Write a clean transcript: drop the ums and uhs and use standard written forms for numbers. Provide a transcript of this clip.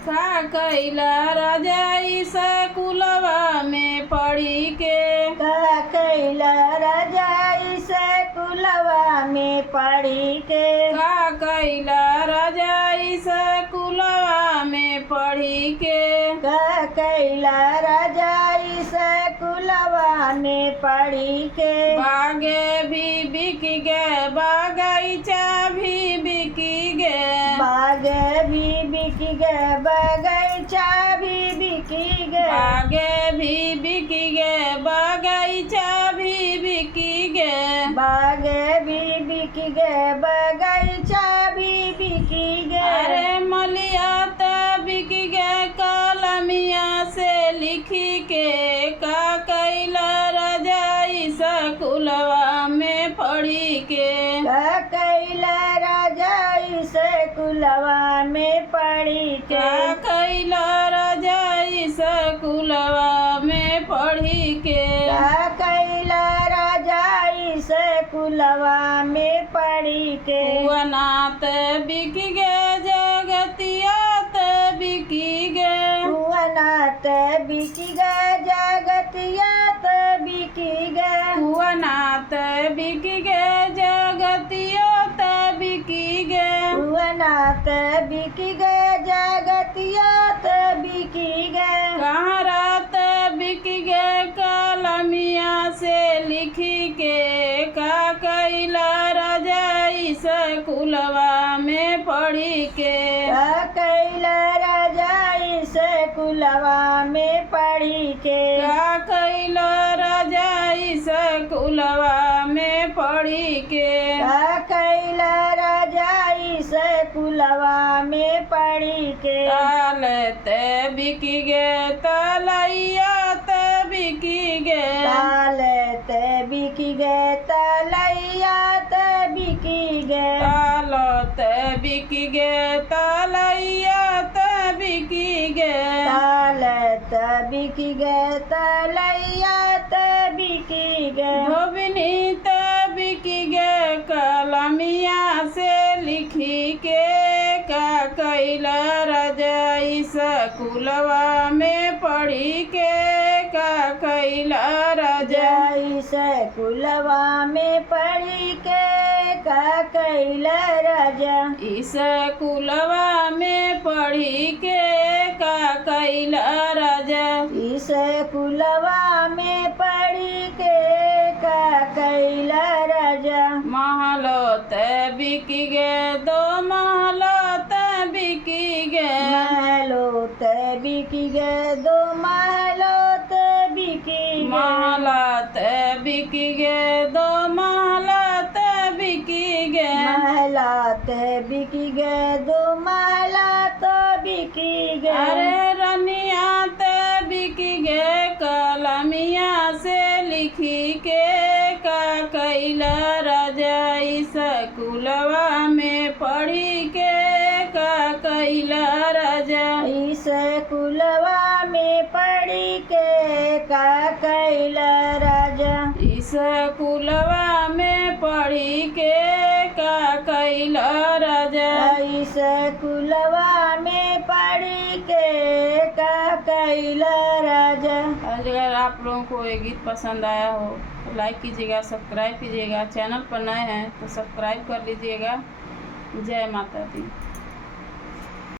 का कैला राजा स्कूलवा में पढ़ी के। का कैला राजा स्कूलवा में पढ़ी के। का कैला राजा स्कूलवा में पढ़ी के। का कैला राजा स्कूलवा में पढ़ी के। बागे भी बिक गए बगीचा भी बिक गए। बागे भी बिक गए बगीचा भी बिक गए। बागे भी बिक गए बगीचा भी बिक गए। बागे भी बिक गए बगीचा भी बिक गए। अरे मलिया त बिक गए कलमिया से लिखी के। का कैला राजा स्कूलवा में पढ़ी के। का कैला राजा स्कूलवा में पढ़ी के। का कैला राजा स्कूलवा में पढ़ी के। का कैला राजा स्कूलवा में पढ़ी के। अनाथ बिक गए जगतिया त बिक गए। अनाथ बिक गए जगतिया त बिक गए। अनाथ बिक गए जगतिया त बिक गए। अनाथ बिक गए जगतिया त बिक गए। कहाँ रात बिक गए कलमिया से लिखी के। का कैला राजा स्कूलवा में पढ़ी के। का कैला राजा स्कूलवा में पढ़ी के। का कैला राजा स्कूलवा में पढ़ी के। का कैला राजा स्कूलवा में पढ़ी के। ताल ते बिक गए तलैया ते बिक गए। ताल ते बिक गए तलैया ते बिक गए। ताल ते बिक गए तलैया ते बिक गए। ताल ते बिक गए तलैया ते बिक गए। धोबिनी ते बिक गए कलमिया से लिखी के। का कैला राजा स्कूलवा में पढ़ी के। का कैला राजा स्कूलवा में पढ़ी के। का कैला राजा स्कूलवा में पढ़ी के। का कैला राजा स्कूलवा में पढ़ी के। का कैला राजा महलो ते बिक गए दो महलो ते बिक गए। महलो ते बिक गए दो महलो ते बिक गए। महला ते बिक गए दो महला ते बिक गए। महला ते बिक गए दो महला तो बिक गए। अरे रनिया ते बिक गए कलमिया से लिखी के। का कैला राजा स्कूलवा में पढ़ी के। का कैला राजा स्कूलवा में पढ़ी के। का कैला राजा स्कूलवा में पढ़ी के। का कैला राजा स्कूलवा में पढ़ी के। का कैला राजा। अगर आप लोगों को ये गीत पसंद आया हो तो लाइक कीजिएगा, सब्सक्राइब कीजिएगा। चैनल पर नए हैं तो सब्सक्राइब कर लीजिएगा। जय माता दी।